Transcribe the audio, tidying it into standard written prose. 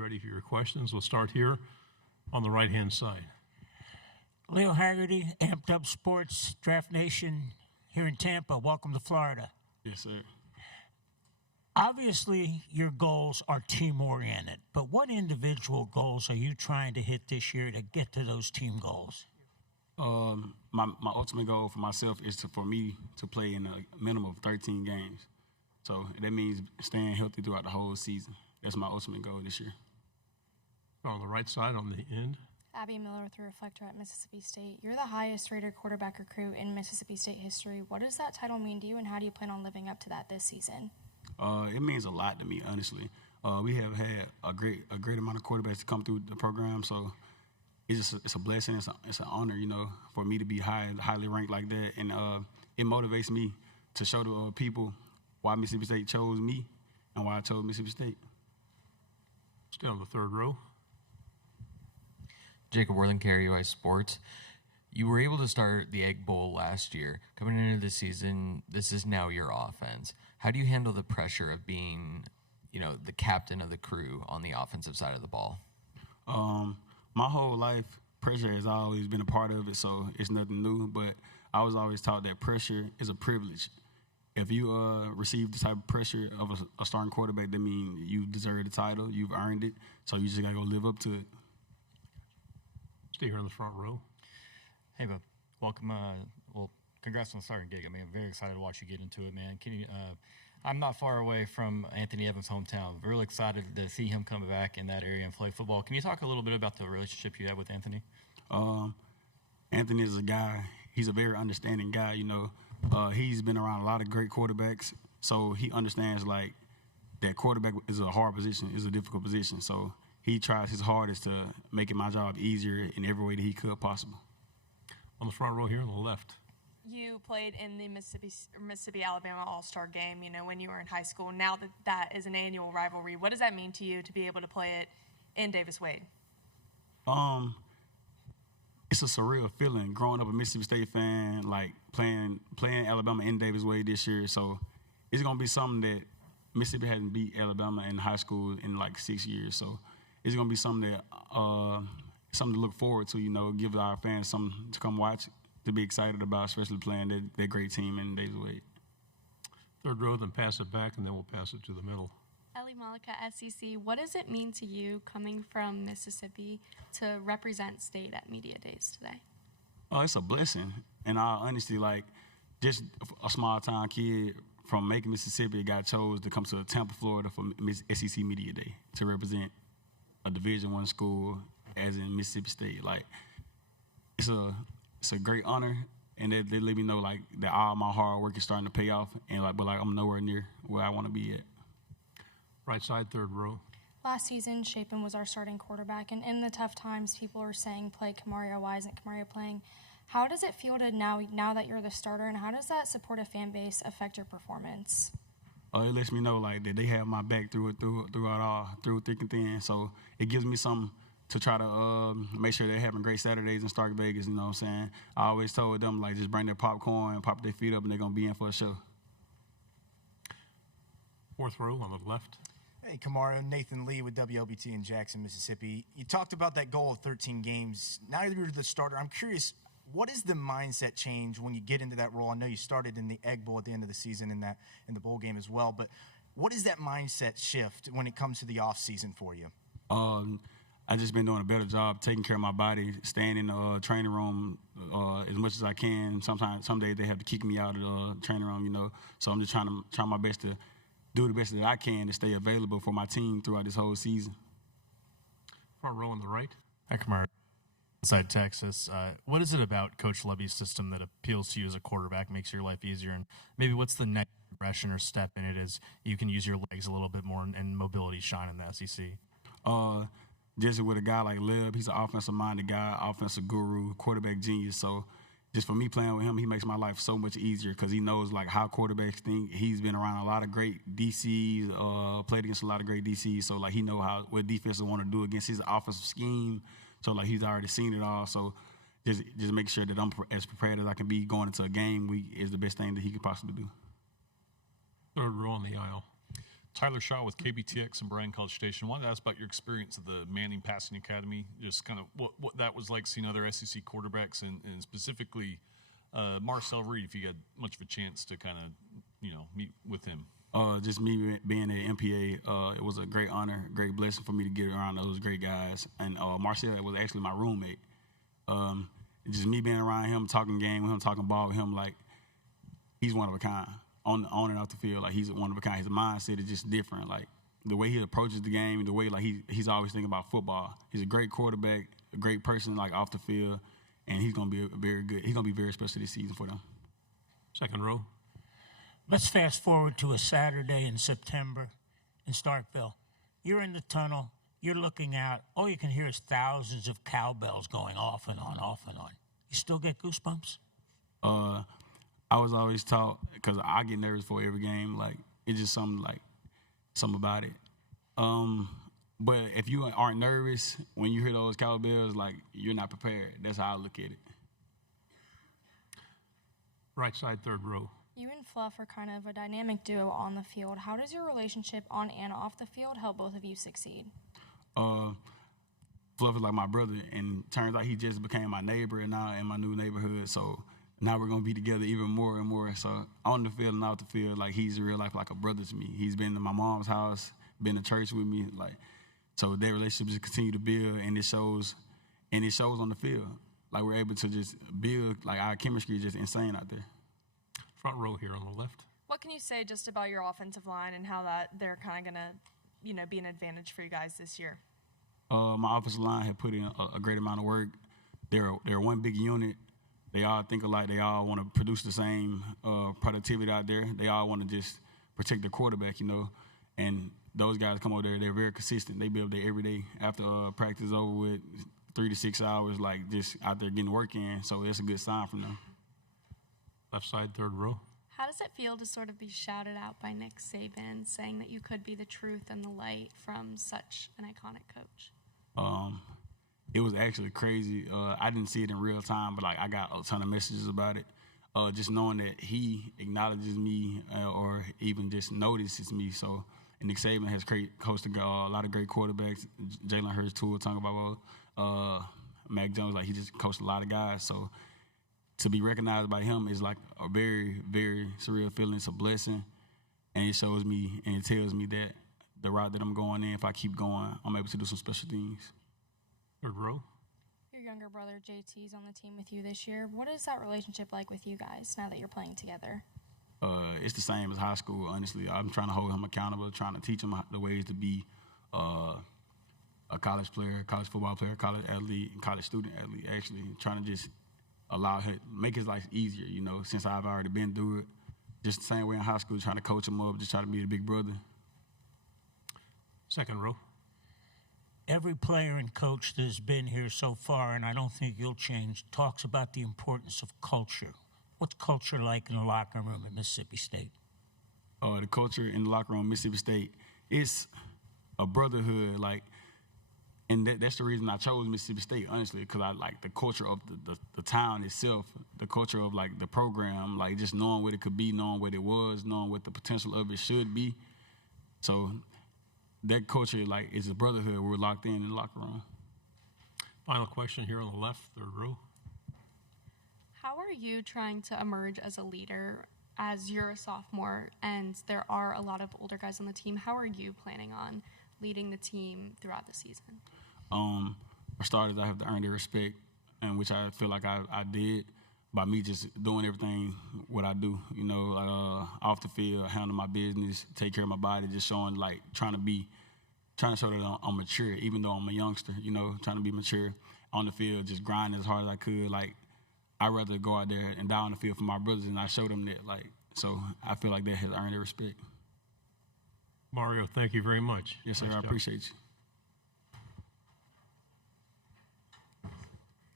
ready for your questions. We'll start here on the right-hand side. Leo Haggerty, Amped Up Sports, Draft Nation here in Tampa. Welcome to Florida. Yes, sir. Obviously, your goals are team-oriented, but what individual goals are you trying to hit this year to get to those team goals? My ultimate goal for myself is for me to play in a minimum of 13 games. So that means staying healthy throughout the whole season. That's my ultimate goal this year. On the right side, on the end. Abby Miller with the Reflector at Mississippi State. You're the highest rated quarterback recruit in Mississippi State history. What does that title mean to you, and how do you plan on living up to that this season? It means a lot to me, honestly. We have had a great amount of quarterbacks to come through the program, so it's a blessing. It's an honor, for me to be highly ranked like that, and it motivates me to show the people why Mississippi State chose me and why I chose Mississippi State. Stay on the third row. Jacob Worthing, KRUI Sports. You were able to start the Egg Bowl last year. Coming into the season, this is now your offense. How do you handle the pressure of being, the captain of the crew on the offensive side of the ball? My whole life, pressure has always been a part of it, so it's nothing new. But I was always taught that pressure is a privilege. If you receive the type of pressure of a starting quarterback, that means you deserve the title, you've earned it, so you just got to go live up to it. Stay here in the front row. Hey, bub. Welcome. Congrats on the starting gig. I mean, I'm very excited to watch you get into it, man. I'm not far away from Anthony Evans' hometown. Really excited to see him come back in that area and play football. Can you talk a little bit about the relationship you have with Anthony? Anthony is a guy. He's a very understanding guy, He's been around a lot of great quarterbacks, so he understands, that quarterback is a hard position, is a difficult position. So he tries his hardest to make my job easier in every way that he could possible. On the front row here on the left. You played in the Mississippi-Alabama All-Star game, when you were in high school. Now that is an annual rivalry. What does that mean to you to be able to play it in Davis-Wade? It's a surreal feeling growing up a Mississippi State fan, playing Alabama in Davis-Wade this year. So it's going to be something that Mississippi hasn't beat Alabama in high school in 6 years. So it's going to be something that something to look forward to, give our fans something to come watch, to be excited about, especially playing that great team in Davis-Wade. Third row, then pass it back, and then we'll pass it to the middle. Ellie Malika, SEC. What does it mean to you coming from Mississippi to represent state at Media Days today? Oh, it's a blessing. And I honestly, just a small-town kid from Macon, Mississippi, got chose to come to Tampa, Florida for SEC Media Day to represent a Division I school as in Mississippi State. It's a great honor, and they let me know, that all my hard work is starting to pay off, and, but I'm nowhere near where I want to be at. Right side, third row. Last season, Shapen was our starting quarterback, and in the tough times, people are saying, play Kamario. Why isn't Kamario playing? How does it feel to now that you're the starter, and how does that supportive fan base affect your performance? It lets me know, that they have my back through thick and thin. So it gives me something to try to make sure they're having great Saturdays in Stark Vegas, you know what I'm saying? I always told them, just bring their popcorn, pop their feet up, and they're going to be in for a show. Fourth row on the left. Hey, Kamario, Nathan Lee with WLBT in Jackson, Mississippi. You talked about that goal of 13 games. Now you're the starter. I'm curious, what is the mindset change when you get into that role? I know you started in the Egg Bowl at the end of the season in the bowl game as well, but what is that mindset shift when it comes to the off season for you? I've just been doing a better job taking care of my body, staying in the training room as much as I can. Some days they have to kick me out of the training room, So I'm just trying my best to do the best that I can to stay available for my team throughout this whole season. Front row on the right. Hi, Kamario. Inside Texas. What is it about Coach Lebby's system that appeals to you as a quarterback, makes your life easier? And maybe what's the next progression or step in it as you can use your legs a little bit more and mobility shine in the SEC? Just with a guy like Leb, he's an offensive-minded guy, offensive guru, quarterback genius. So just for me playing with him, he makes my life so much easier because he knows how quarterbacks think. He's been around a lot of great DCs, played against a lot of great DCs. So he know what defenses want to do against his offensive scheme. So he's already seen it all. So just make sure that I'm as prepared as I can be going into a game week is the best thing that he could possibly do. Third row on the aisle. Tyler Shaw with KBTX and Bryan College Station. I wanted to ask about your experience at the Manning Passing Academy, just kind of what that was like seeing other SEC quarterbacks and specifically Marcel Reed, if you had much of a chance to kind of, meet with him. Just me being at MPA, it was a great honor, great blessing for me to get around those great guys. And Marcel was actually my roommate. Just me being around him, talking game with him, talking ball with him, like, he's one of a kind. On and off the field, like, he's one of a kind. His mindset is just different. Like, the way he approaches the game, the way, like, he's always thinking about football. He's a great quarterback, a great person, like, off the field, and he's going to be very good. He's going to be very special this season for them. Second row. Let's fast forward to a Saturday in September in Starkville. You're in the tunnel. You're looking out. All you can hear is thousands of cowbells going off and on, off and on. You still get goosebumps? I was always taught, because I get nervous for every game. Like, it's just something about it. But if you aren't nervous, when you hear those cowbells, like, you're not prepared. That's how I look at it. Right side, third row. You and Fluff are kind of a dynamic duo on the field. How does your relationship on and off the field help both of you succeed? Fluff is like my brother, and turns out he just became my neighbor and now in my new neighborhood. So now we're going to be together even more and more. So on the field and off the field, like, he's in real life like a brother to me. He's been to my mom's house, been to church with me. Like, so their relationship just continue to build, and it shows on the field. Like, we're able to just build, like, our chemistry is just insane out there. Front row here on the left. What can you say just about your offensive line and how that they're kind of going to, be an advantage for you guys this year? My offensive line had put in a great amount of work. They're one big unit. They all think alike. They all want to produce the same productivity out there. They all want to just protect the quarterback, And those guys come over there, they're very consistent. They be up there every day after practice is over with, 3 to 6 hours, like, just out there getting work in. So it's a good sign from them. Left side, third row. How does it feel to sort of be shouted out by Nick Saban, saying that you could be the truth and the light from such an iconic coach? It was actually crazy. I didn't see it in real time, but, like, I got a ton of messages about it. Just knowing that he acknowledges me or even just notices me. So, and Nick Saban has coached a lot of great quarterbacks. Jalen Hurts, Tua Tagovailoa, Mac Jones. Like, he just coached a lot of guys. So to be recognized by him is like a very, very surreal feeling. It's a blessing, and it shows me and it tells me that the route that I'm going in, if I keep going, I'm able to do some special things. Third row. Your younger brother JT's on the team with you this year. What is that relationship like with you guys now that you're playing together? It's the same as high school, honestly. I'm trying to hold him accountable, trying to teach him the ways to be a college player, college football player, college athlete, college student athlete, actually. Trying to just make his life easier, since I've already been through it. Just the same way in high school, trying to coach him up, just try to be the big brother. Second row. Every player and coach that has been here so far, and I don't think you'll change, talks about the importance of culture. What's culture like in the locker room at Mississippi State? The culture in the locker room at Mississippi State, it's a brotherhood, like, and that's the reason I chose Mississippi State, honestly, because I like the culture of the town itself, the culture of, like, the program, like, just knowing what it could be, knowing what it was, knowing what the potential of it should be. So that culture, like, is a brotherhood. We're locked in the locker room. Final question here on the left, third row. How are you trying to emerge as a leader as you're a sophomore and there are a lot of older guys on the team? How are you planning on leading the team throughout the season? For starters, I have to earn their respect, and which I feel like I did by me just doing everything what I do, off the field, handle my business, take care of my body, just showing, like, trying to show that I'm mature, even though I'm a youngster, trying to be mature on the field, just grind as hard as I could. Like, I'd rather go out there and die on the field for my brothers, and I show them that, like, so I feel like that has earned their respect. Mario, thank you very much. Yes, sir. Nice I job. appreciate you.